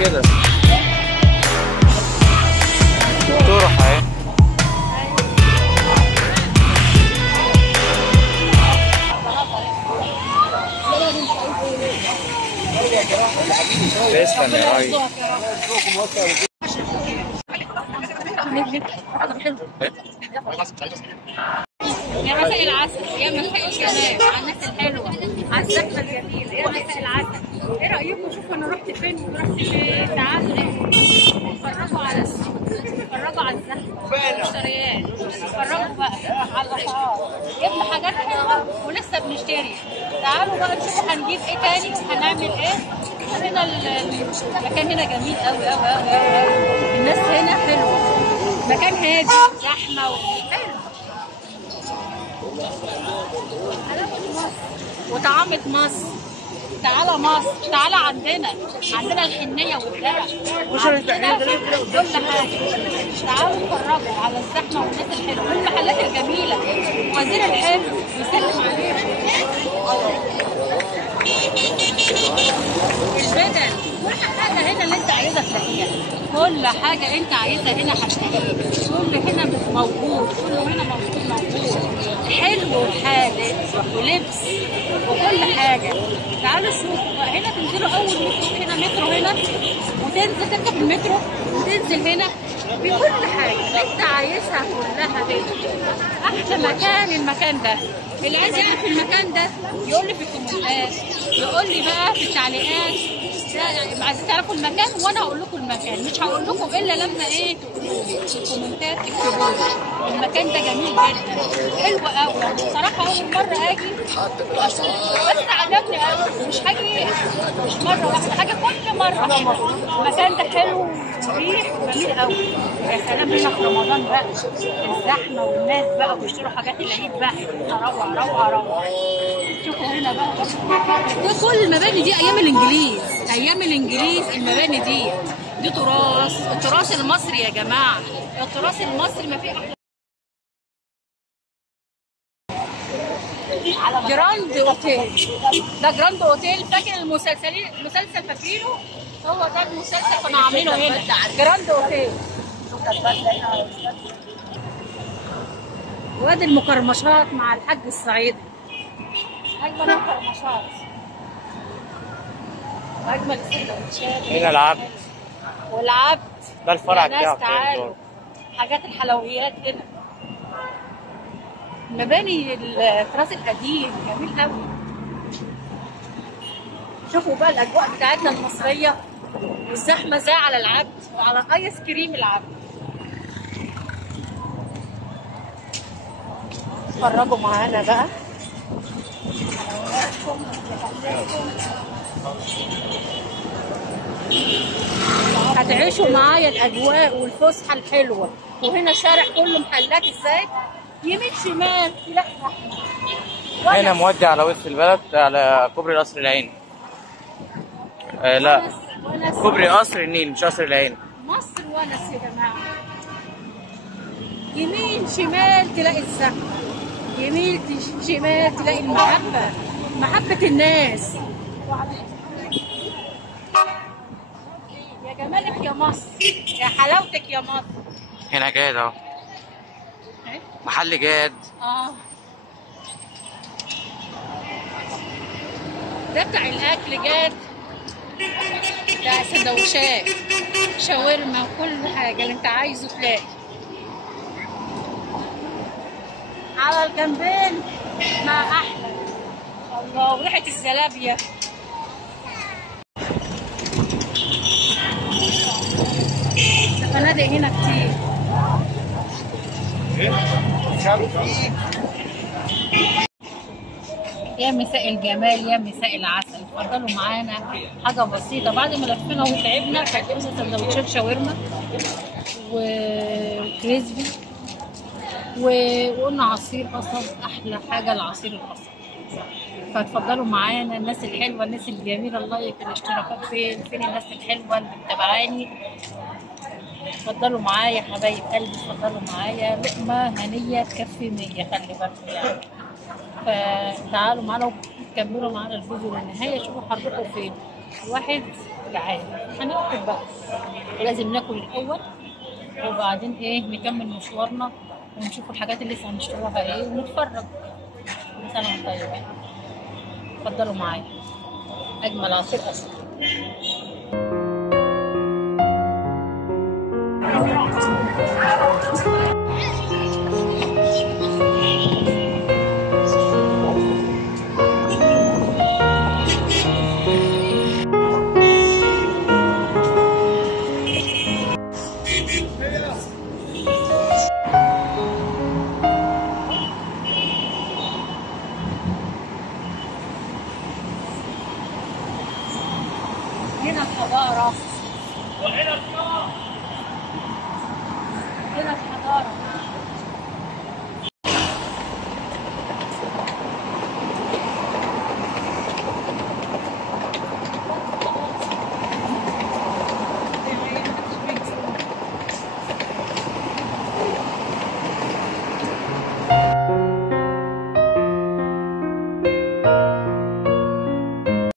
كده تروح اهي. تسلم يا ريس. يا مساء العسل، يا مساء الجمال على الناس الحلوه، على الزحمه الجميله، يا مساء العسل. ايه رايكم؟ شوفوا انا رحت فين ورحت فين. تعالوا اتفرجوا على السوق، اتفرجوا على الزحمه، المشتريات، اتفرجوا بقى على الاسعار. جبنا حاجات حلوه ولسه بنشتري. تعالوا بقى نشوفوا هنجيب ايه تاني وهنعمل ايه. هنا المكان هنا جميل قوي قوي قوي قوي. الناس هنا حلوه، مكان هادي، زحمه وحلو. وطعامة مصر. تعالى مصر، تعالى عندنا الحنية والدلع، عندنا كل حاجة. تعالوا اتفرجوا على الزحمة والناس الحلوة والمحلات الجميلة. وزير الحلو بيسلم عليكم. البدل، كل حاجة هنا اللي انت عايزها تلاقيها، كل حاجة انت عايزها هنا هتلاقيها، كله هنا موجود، كله هنا موجود. حلو وحادق ولبس وكل حاجة. تعالوا شوفوا بقى هنا، تنزلوا أول مترو، هنا مترو هنا، وتنزل تركب المترو وتنزل هنا بكل حاجة انت عايزها كلها هنا. أحلى مكان المكان ده. اللي عايز يعرف المكان ده يقول لي في الكومنتات، يقول لي بقى في التعليقات. عايزين تعرفوا المكان وانا هقول لكم المكان، مش هقول لكم الا لما ايه تقولوا لي في الكومنتات، تكتبوا لي. المكان ده جميل جدا، حلو قوي. بصراحه اول مره اجي بس عجبني قوي. مش هاجي مش مره واحده، هاجي كل مره. المكان ده حلو وريح وجميل قوي. يا سلام هنا في رمضان بقى، الزحمه والناس بقى ويشتروا حاجات العيد بقى، روعه. شوفوا هنا بقى، كل المباني دي ايام الانجليز. المباني دي تراث، التراث المصري يا جماعه، التراث المصري ما فيه احلى. جراند اوتيل، ده جراند اوتيل. فاكر المسلسل فاكرينه؟ هو ده المسلسل كانوا عاملينه هنا، جراند اوتيل. وادي المقرمشات مع الحاج الصعيدي، اجمل المقرمشات واجمل السندوتشات. هنا العبد ده الفرع بتاعه. تعالوا حاجات الحلويات هنا، مباني التراث القديم جميل قوي. شوفوا بقى الاجواء بتاعتنا المصريه، والزحمه زي على العبد وعلى ايس كريم العبد. اتفرجوا معانا بقى. هتعيشوا معايا الاجواء والفسحه الحلوه. وهنا شارع كله محلات ازاي، يمين شمال تلاقي هنا مودي على وسط البلد، على كوبري قصر العيني. لا، كوبري قصر النيل مش قصر العيني. مصر ونس يا جماعه. يمين شمال تلاقي الزحمه، يمين شمال تلاقي محبه الناس. يا جمالك يا مصر، يا حلاوتك يا مصر. هنا جاد اهو، محل جاد. ده بتاع الاكل جاد، ده سندوتشات شاورما وكل حاجه اللي انت عايزه تلاقي على الجنبين. ما احلى الله، وريحه الزلابيه. فنادق هنا كتير. يا مساء الجمال، يا مساء العسل. اتفضلوا معانا حاجه بسيطه. بعد ما لفينا وتعبنا فجبنا سندوتشات شاورما وكريسبي وقلنا عصير قصب. احلى حاجه العصير القصب. فاتفضلوا معانا الناس الحلوه، الناس الجميله. اللايك، الاشتراكات، فين الناس الحلوه اللي متابعاني. اتفضلوا معايا يا حبايب قلبي، اتفضلوا معايا، لقمة هنية تكفي 100، خلي بالكم يعني. فتعالوا معانا وكملوا معانا الفيديو للنهاية، شوفوا حضرتكم فين. الواحد جعان، هناكل بقى، ولازم ناكل الأول وبعدين ايه نكمل مشوارنا ونشوف الحاجات اللي لسه هنشتروها ايه ونتفرج. كل سنة وانتم طيبين. اتفضلوا معايا، أجمل عصير أصلا.